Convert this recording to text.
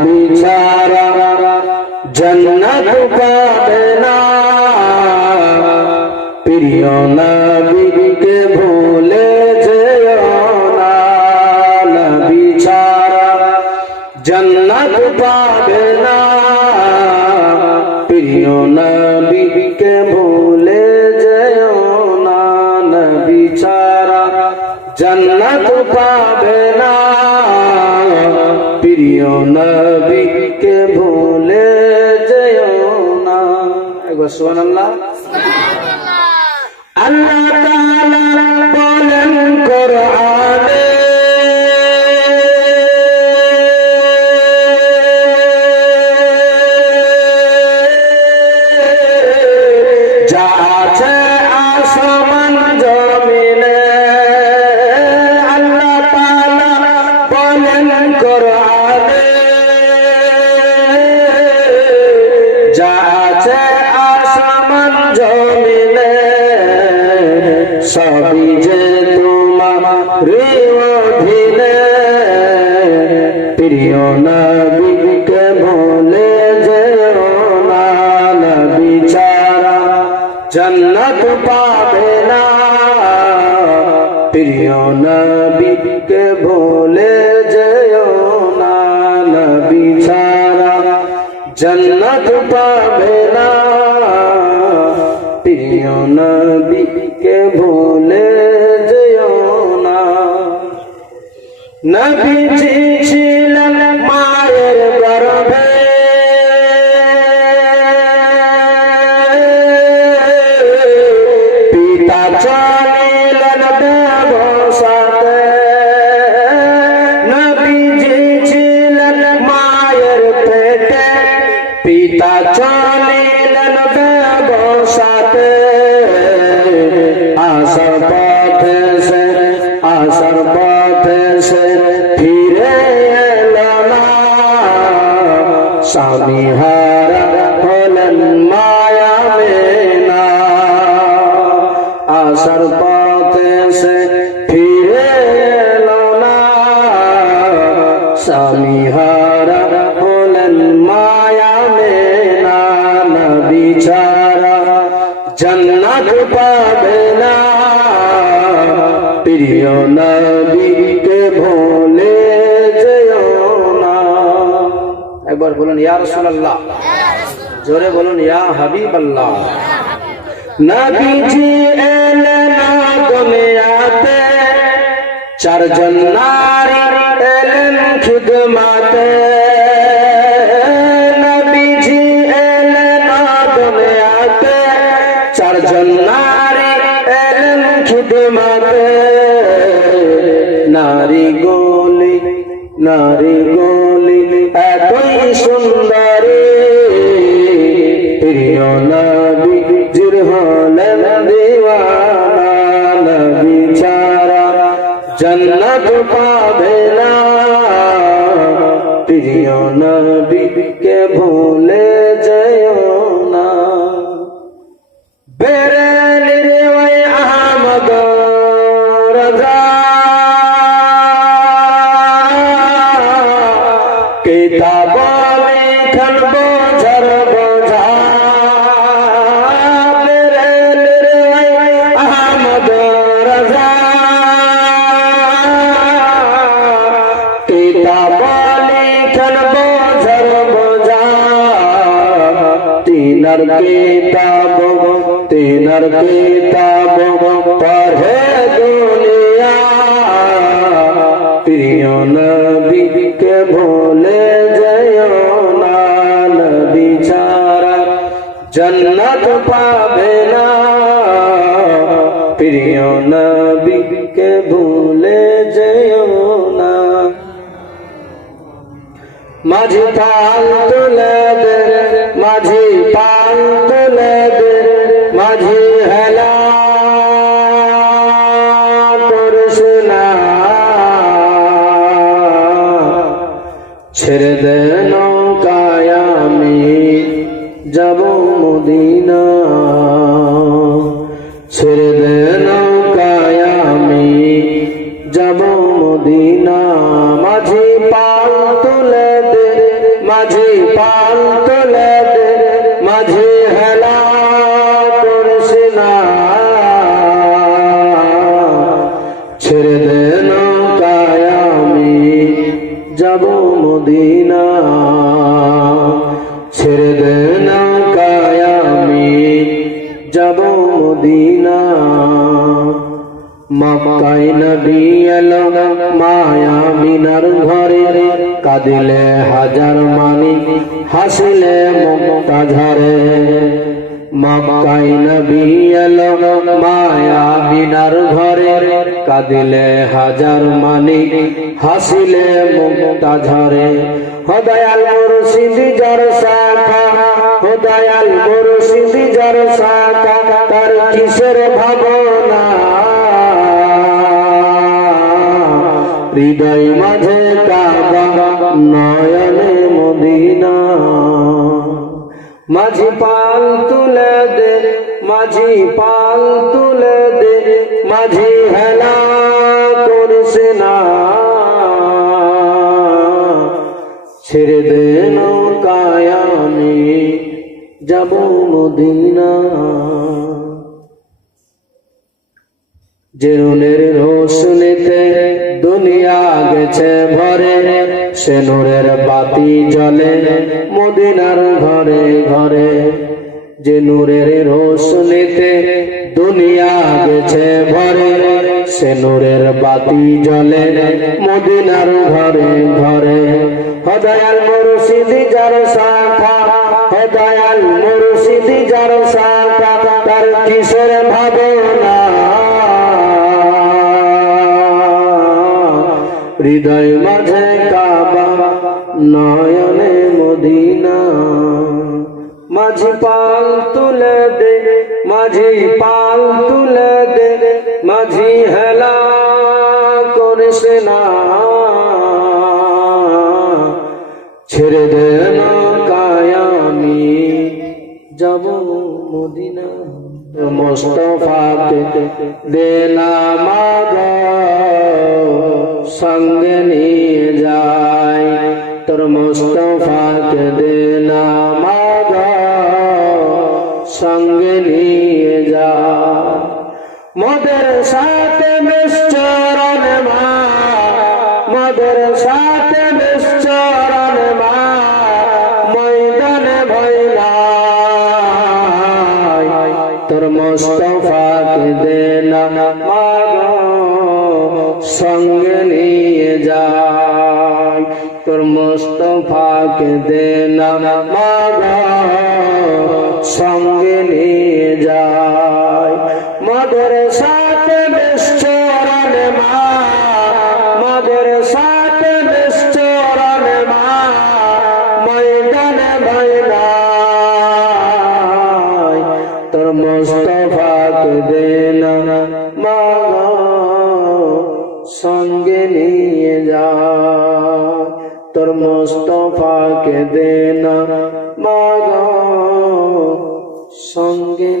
নবী ছাড়া জন্নত পাবে না, প্রিয় নবীকে ভুলে যেও না। নবী ছাড়া জন্নত পাবে না, প্রিয় নবীকে ভুলে যেও না। নবী ছাড়া জন্নত পাবে না, প্রিয় নবীকে ভুলে যেও না। একবার সুবহানাল্লাহ। আল্লাহ তাআলা বলেন কোরআনে, যা আছে আসমান জমিনে। আল্লাহ তাআলা বলেন কোরআনে, যা আছে আসমান জমিনে, সবই যে তোমারই অধীনে। প্রিয় নবীকে ভুলে যেও না, নবী ছাড়া জন্নত পাবে না, প্রিয় নবীকে ভুলে যেও না। নবী ছাড়া জন্নত পাবে না, প্রিয় নবীকে ভুলে যেও না। নবীজি ছিলেন মায়ের গর্ভে, পিতা চলিলেন ব্যবসাতে। নবীজি ছিলেন মায়ের পেটে, পিতা চলিলেন ব্যবসাতে। আসার পথে সে ফিরে এলো না, স্বামী হারা হলেন মায়া মেনা। আসার পথে সে ফিরে এলো না, স্বামী হারা হলেন মায়া মেনা। নবী ছাড়া জন্নত পাবে না, প্রিয় নবীকে ভুলে যেও না। একবার বলুন ইয়া রাসূলুল্লাহ, জোরে বলুন ইয়া হাবিবাল্লাহ। নবীজি এলেন দুনিয়াতে, চারজন নারী এলেন খিদমতে। নবীজি এলেন দুনিয়াতে, চারজন নারী এলেন খিদমতে। নারী গোলি এতই সুন্দরী, প্রিয় নবীজির হলেন দিওয়ানা। নবী ছাড়া জন্নত পাবে না, প্রিয় নবীকে ভুলে যেও না। বেরেলির ওই আহমদ রাজা কিতাব লিখন বোঝার বোঝা। বেরেলির ওই আহমদ রাজা কিতাব লিখন বোঝার বোঝা। তিনার কিতাব পড়ে দুনিয়া, প্রিয় নবীকে ভুলে যেও না। নবী ছাড়া জন্নত পাবে না, প্রিয় নবীকে ভুলে যেও না। মাঝি পাল তুলে দে, মাঝি পাল তুলে দে, মাঝি হেলা করিস না। ছেড়ে দে নৌকায় আমি যাব মদিনা, ছেড়ে দে নৌকায় আমি যাব মদিনা। মাঝি পাল তুলে দে, মাঝি পাল তোলে দে মাঝি হেলা করিস না ছেড়ে দে নৌকায় আমি যাব মদিনা ছেড়ে দে নৌকায় আমি যাব মদিনা মক্কায় নবী এলো মায়া মিনার ঘরে কাঁদিলে হাজার মানি হাসিলে মমতা ঝরে মক্কায় নবী এলো মায়া মিনার ঘরে কাঁদিলে হাজার মানি হাসিলে মমতা ঝরে ও দয়াল মুর্শিদি যার শাখা ও দয়াল মুর্শিদি যার শাখা তার কিসের ভাবনা হৃদয় মাঝে কাবা নয়নে মদিনা মাঝি পাল তুলে দে মাঝি পাল তুলে দে মাঝি হেলা করিস না ছেড়ে দে নৌকায় আমি যাব মদিনা যে নূরের রোশনীতে দুনিয়া গেছে ভরে সে নূরের বাতি জ্বলে মদিনার ঘরে ঘরে যে নূরের রোশনীতে দুনিয়া গেছে ভরে সে নূরের বাতি জ্বলে মদিনার ঘরে ঘরে ও দয়াল মুর্শিদি যার শাখা ও দয়াল মুর্শিদি যার শাখা তার কিসের ভাবনা হৃদয় মাঝে কাবা নয়নে মদিনা মাঝি পাল তুলে দে মাঝি পাল তুলে দে মাঝি হেলা করিস না ছেড়ে দে নৌকায় আমি যাব মদিনা মুস্তাফাকে দে না মাগ সঙ্গে নিয়ে যায় তোর মুস্তাফাকে দে না মাগ সঙ্গে নিয়ে যায় মদের সাথে মিশ্রণ মা মদের সাথে মিশ্রণ মা ময়দানে ভয়লাই তোর মুস্তাফাকে দে না মাগ সঙ্গে নিয়ে যায় তোর মুস্তাফাকে দে না মাগ সঙ্গে নিয়ে যায় মদের সাথে মিশ্রণ মা মদের সাথে মিশ্রণ মা ময়দানে ভয়লাই তোর মুস্তাফাকে দে না মাগ সঙ্গে নিয়ে যায় তোর মুস্তাফাকে দে না মাগ সঙ্গে